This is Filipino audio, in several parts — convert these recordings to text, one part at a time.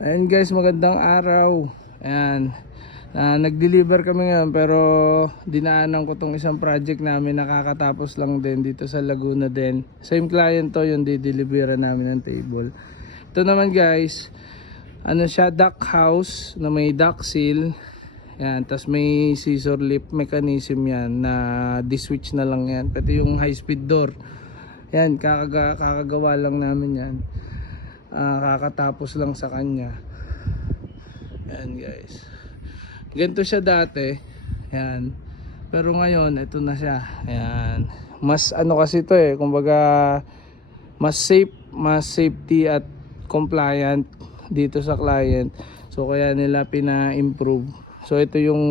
Ayan guys, magandang araw. Ayan, nag-deliver kami ngayon pero dinaanan ko tong isang project namin, nakakatapos lang din dito sa Laguna din. Same client to, yung di-deliveran namin ng table. Ito naman guys, ano siya, duck house na may duck seal. Ayan, tas may scissor lift mechanism yan na di-switch na lang yan. Pati yung high speed door. Ayan, kakagawa lang namin yan. Kakatapos lang sa kanya. Ayan guys, ganito siya dati. Ayan, pero ngayon ito na siya. Ayan, mas ano kasi ito kumbaga mas safe, mas safety at compliant dito sa client. So kaya nila pina-improve. So ito yung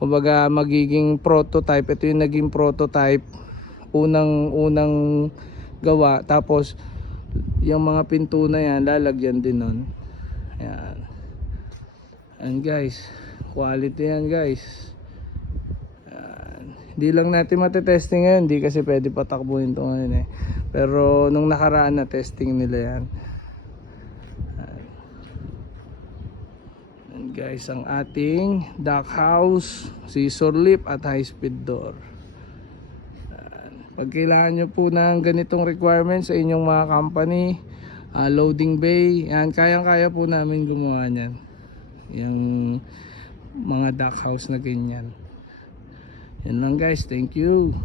kumbaga magiging prototype. Ito yung naging prototype, unang gawa. Tapos yung mga pinto na yan lalagyan din nun. Ayan. Ayan guys, quality yan guys. Ayan. Hindi lang natin matetesting ngayon, hindi kasi pwede patakbuhin ito ngayon pero nung nakaraan na testing nila yan. Ayan. Ayan guys, ang ating duck house, scissor lift at high speed door. Pag kailangan nyo po ng ganitong requirements sa inyong mga company, loading bay, yan, kayang-kaya po namin gumawa nyan. Yung mga duck house na ganyan. Yan lang guys, thank you.